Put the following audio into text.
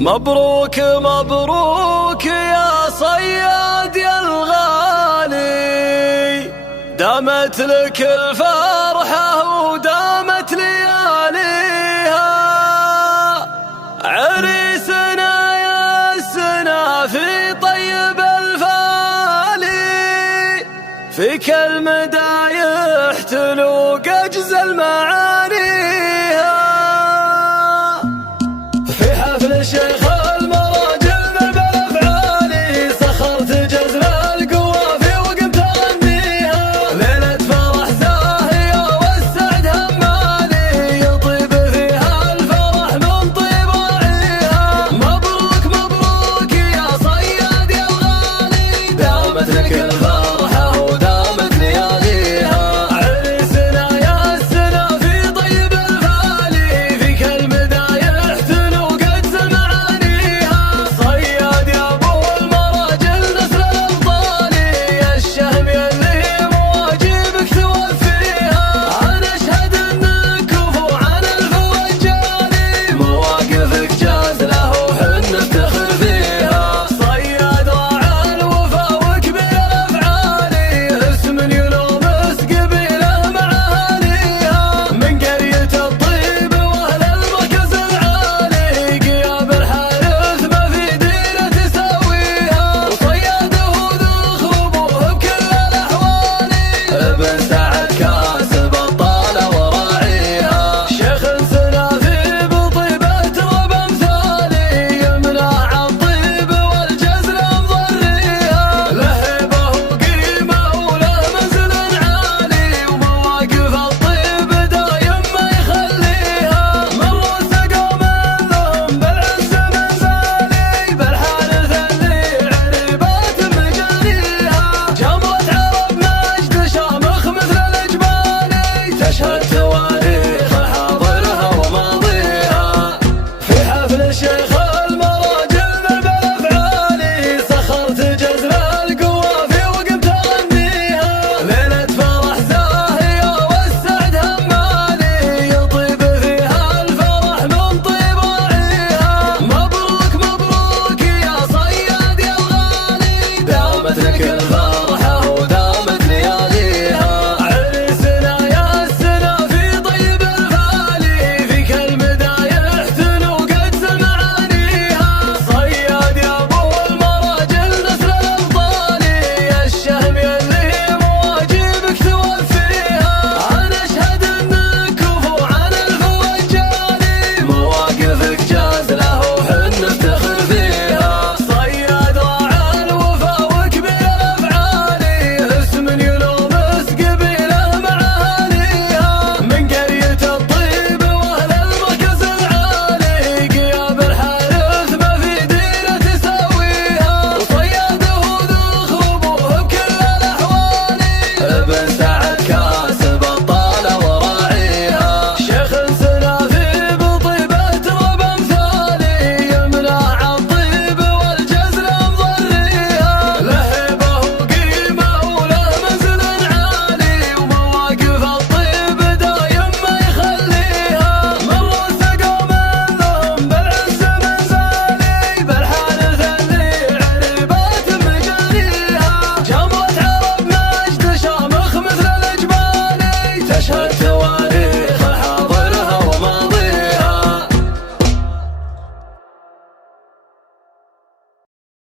مبروك مبروك يا صياد يا الغالي، دامت لك الفرحة ودامت لياليها. عريسنا يسنا في طيب الفالي، فيك المدايح تلوق أجزل معانيها. في حفل الشيخ المراجل ذرب الأفعالي، سخرت جزل القوافي وقمت أغنيها. ليلة فرح زاهية والسعد همالي، يطيب فيها الفرح من طيب راعيها. مبروك مبروك يا صياد يا الغالي، دامت لك الفرحة ودامت لياليها. عريسنا يسنا في طيب الفالي، فيك المدايح تلوق أجزل معانيها. صياد يا أبو المراجل نسل الأبطالي، الشهم يلي مواجبك توفيها. أنا أشهد أنك كفو عن الفرجاني، مواقفك جازلة وحن نفتخر فيها. صياد راعى الوفا وكبير الأفعالي، اسم يلومس قبيله مع أهاليها. من قرية الطيب وأهل المركز العالي، قياب الحارث ما في دينه تساويها. وصياده ذو خروبه بكل الأحوال، ابن سعد كاسب الطالة وراعيها. شيخ سنا في بطيبة ترب أمثالي، يمنع عن طيب والجزل مضريها. له هيبة وقيمة وله منزل عالي، ومواقف الطيب دايم ما يخليها. مروا سقوا منهم بالعز منزالي، بالحارث اللي عريبات مجاريها. جمرة عرب مجد شامخ مثل الإجبالي، تشهد تواريخ حاضرها وماضيها. في حفل الشيخ